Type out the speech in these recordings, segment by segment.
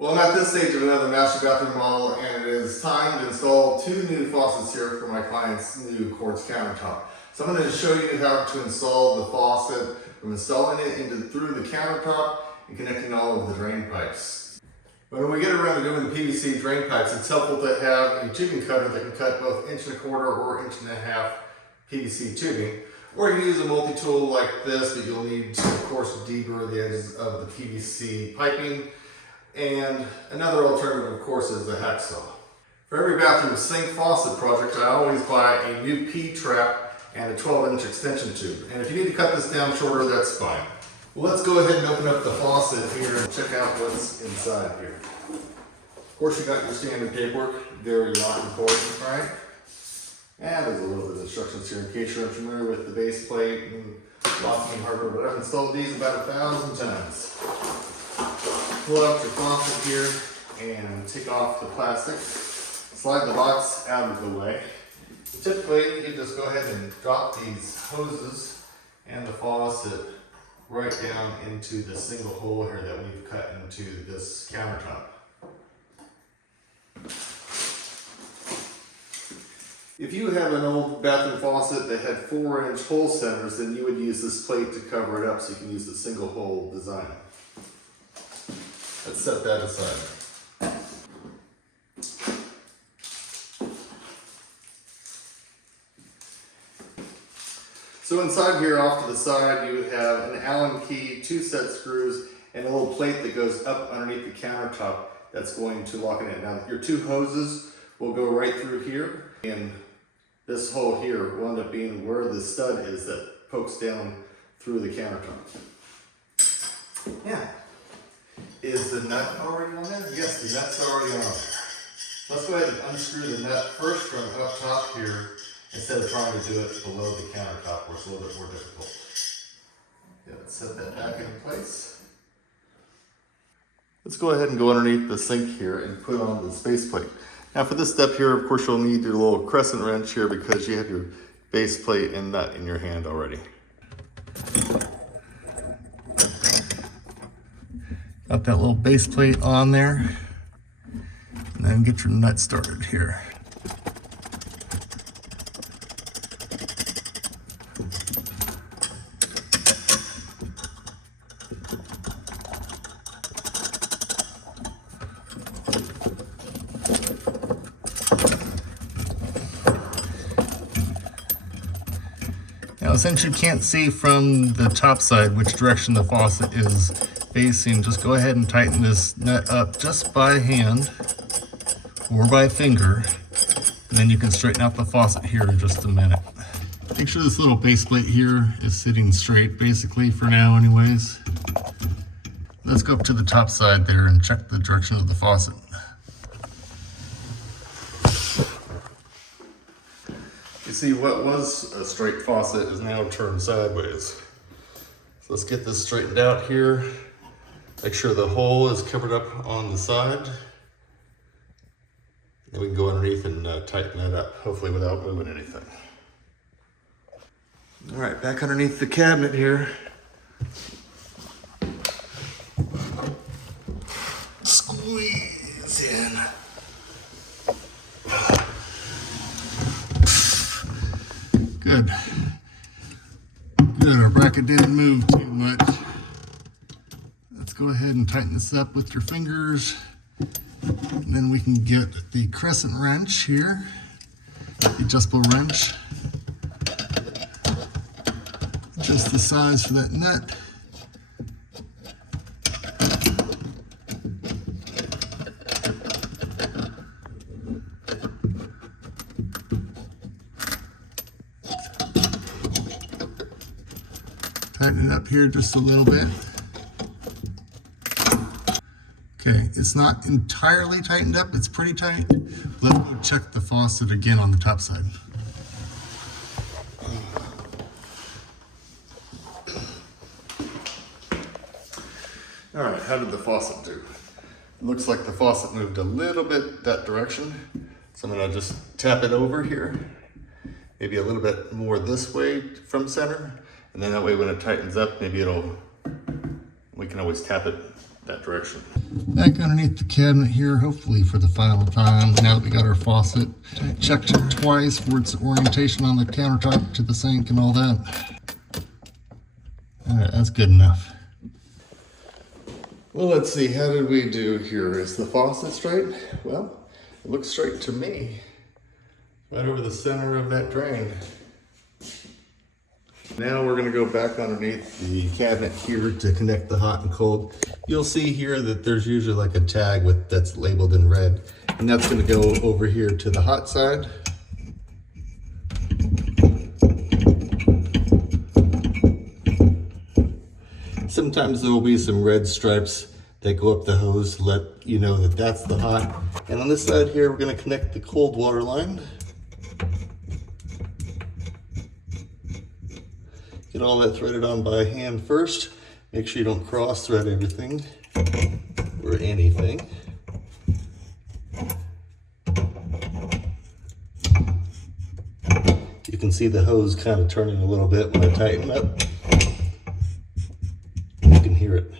Well, I'm at this stage of another master bathroom model, and it is time to install 2 new faucets here for my client's new quartz countertop. So I'm going to show you how to install the faucet from installing it through the countertop and connecting all of the drain pipes. When we get around to doing the PVC drain pipes, it's helpful to have a tubing cutter that can cut both 1.25" or 1.5" PVC tubing. Or you can use a multi-tool like this, but you'll need to, of course, deburr the edges of the PVC piping. And another alternative, of course, is the hacksaw. For every bathroom sink faucet project, I always buy a new P-trap and a 12-inch extension tube. And if you need to cut this down shorter, that's fine. Well, let's go ahead and open up the faucet here and check out what's inside here. Of course, you got your standard paperwork, very not important, right? And there's a little bit of instructions here in case you're unfamiliar with the base plate and locking hardware, but I've installed these about 1,000 times. Pull out your faucet here and take off the plastic. Slide the box out of the way. Typically, you just go ahead and drop these hoses and the faucet right down into the single hole here that we've cut into this countertop. If you have an old bathroom faucet that had 4-inch hole centers, then you would use this plate to cover it up so you can use the single hole design. Let's set that aside. So inside here off to the side you have an Allen key, 2 set screws, and a little plate that goes up underneath the countertop that's going to lock it in. Now your 2 hoses will go right through here, and this hole here will end up being where the stud is that pokes down through the countertop. Yeah. Is the nut already on there? Yes, the nut's already on there. Let's go ahead and unscrew the nut first from up top here instead of trying to do it below the countertop where it's a little bit more difficult. Yeah, let's set that back in place. Let's go ahead and go underneath the sink here and put on the space plate. Now for this step here, of course, you'll need your little crescent wrench here because you have your base plate and nut in your hand already. Got that little base plate on there, and then get your nut started here. Now, since you can't see from the top side which direction the faucet is facing, just go ahead and tighten this nut up just by hand or by finger, and then you can straighten out the faucet here in just a minute. Make sure this little base plate here is sitting straight, basically, for now anyways. Let's go up to the top side there and check the direction of the faucet. You see, what was a straight faucet is now turned sideways. So let's get this straightened out here. Make sure the hole is covered up on the side. Then we can go underneath and tighten that up, hopefully without moving anything. All right, back underneath the cabinet here. Squeeze in. Good. Good, our bracket didn't move too much. Let's go ahead and tighten this up with your fingers. And then we can get the crescent wrench here, the adjustable wrench. Adjust the size for that nut. Tighten it up here just a little bit. Okay, it's not entirely tightened up, it's pretty tight. Let's go check the faucet again on the top side. All right, how did the faucet do? It looks like the faucet moved a little bit that direction. So I'm gonna just tap it over here, maybe a little bit more this way from center. And then that way when it tightens up, maybe we can always tap it that direction. Back underneath the cabinet here, hopefully for the final time, now that we got our faucet checked twice for its orientation on the countertop to the sink and all that. All right, that's good enough. Well, let's see, how did we do here? Is the faucet straight? Well, it looks straight to me. Right over the center of that drain. Now we're gonna go back underneath the cabinet here to connect the hot and cold. You'll see here that there's usually like a tag that's labeled in red, and that's gonna go over here to the hot side. Sometimes there will be some red stripes that go up the hose to let you know that that's the hot. And on this side here, we're gonna connect the cold water line. Get all that threaded on by hand first. Make sure you don't cross thread everything or anything. You can see the hose kind of turning a little bit when I tighten up. You can hear it.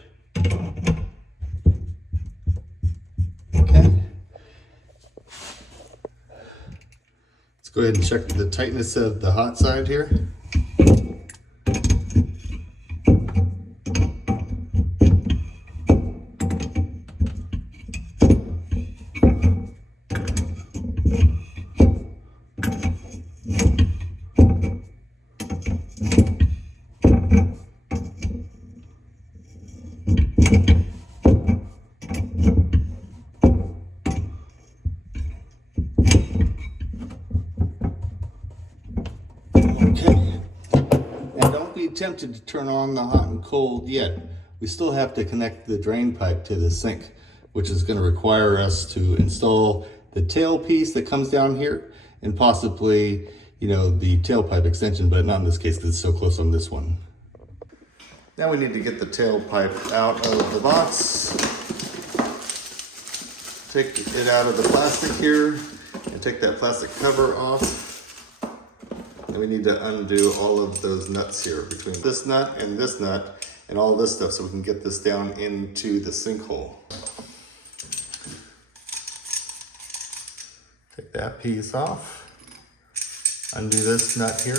Okay. Let's go ahead and check the tightness of the hot side here. Tempted to turn on the hot and cold yet. We still have to connect the drain pipe to the sink, which is going to require us to install the tail piece that comes down here and possibly, the tailpipe extension, but not in this case because it's so close on this one. Now we need to get the tailpipe out of the box. Take it out of the plastic here and take that plastic cover off. And we need to undo all of those nuts here between this nut and all this stuff so we can get this down into the sinkhole. Take that piece off. Undo this nut here.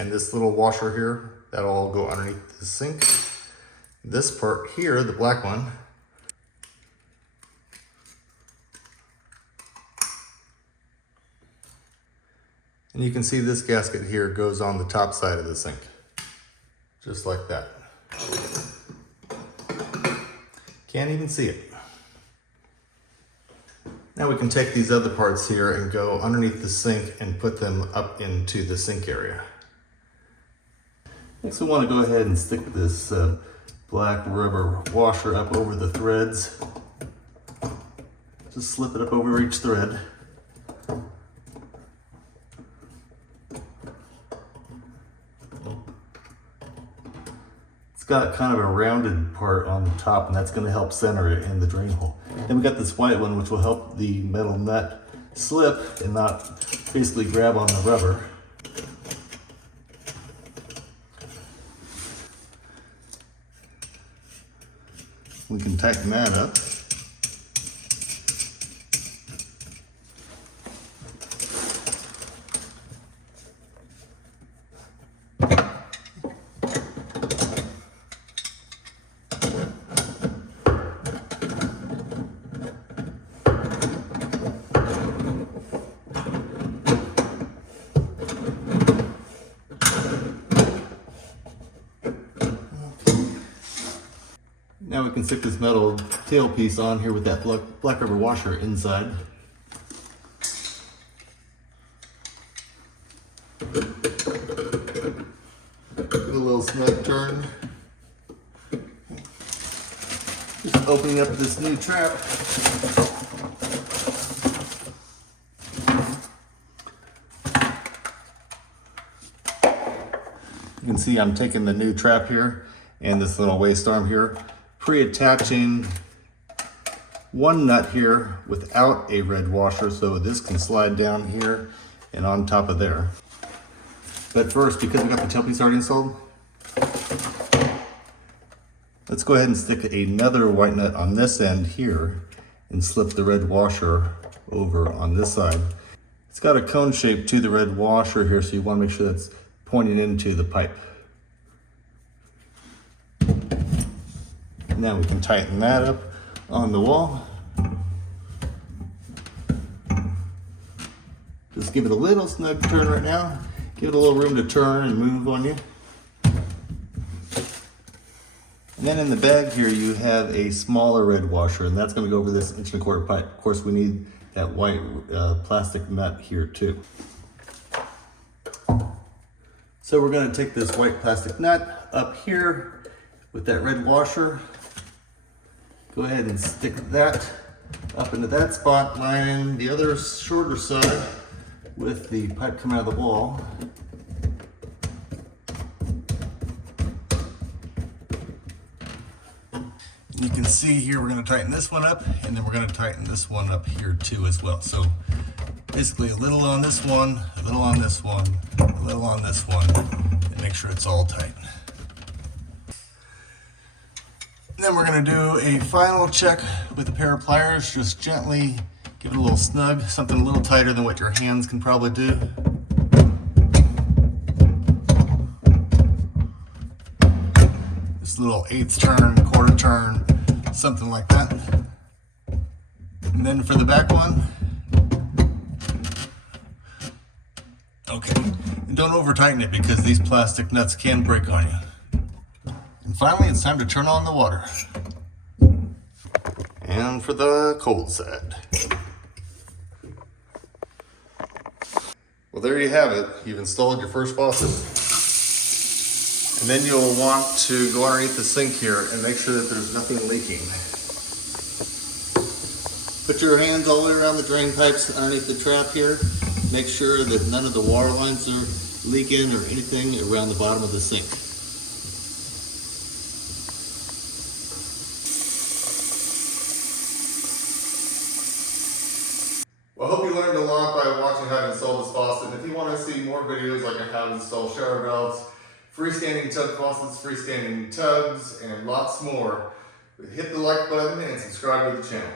And this little washer here, that'll all go underneath the sink. This part here, the black one, and you can see this gasket here goes on the top side of the sink, just like that. Can't even see it. Now we can take these other parts here and go underneath the sink and put them up into the sink area. Next we want to go ahead and stick this black rubber washer up over the threads. Just slip it up over each thread. It's got kind of a rounded part on the top, and that's going to help center it in the drain hole. Then we got this white one, which will help the metal nut slip and not basically grab on the rubber. We can tighten that up. Now we can stick this metal tail piece on here with that black rubber washer inside. Give it a little snug turn. Just opening up this new trap. You can see I'm taking the new trap here and this little waste arm here, pre-attaching one nut here without a red washer, so this can slide down here and on top of there. But first, because we got the tailpiece already installed, Let's go ahead and stick another white nut on this end here and slip the red washer over on this side. It's got a cone shape to the red washer here, so you want to make sure that's pointing into the pipe. Now we can tighten that up on the wall. Just give it a little snug turn right now. Give it a little room to turn and move on you. And then in the bag here, you have a smaller red washer, and that's going to go over this 1¼ pipe. Of course, we need that white plastic nut here too. So we're going to take this white plastic nut up here with that red washer. Go ahead and stick that up into that spot, line the other shorter side with the pipe coming out of the wall. You can see here we're going to tighten this one up, and then we're going to tighten this one up here too as well. So basically a little on this one, a little on this one, a little on this one, and make sure it's all tight. And then we're going to do a final check with a pair of pliers. Just gently give it a little snug, something a little tighter than what your hands can probably do. This little 1/8 turn, 1/4 turn, something like that. And then for the back one, okay, and don't over tighten it because these plastic nuts can break on you. And finally, it's time to turn on the water. And for the cold side. Well, there you have it. You've installed your first faucet. And then you'll want to go underneath the sink here and make sure that there's nothing leaking. Put your hands all the way around the drain pipes underneath the trap here. Make sure that none of the water lines are leaking or anything around the bottom of the sink. Well, I hope you learned a lot by watching how to install this faucet. If you want to see more videos like how to install shower valves, freestanding tub faucets, freestanding tubs, and lots more, hit the like button and subscribe to the channel.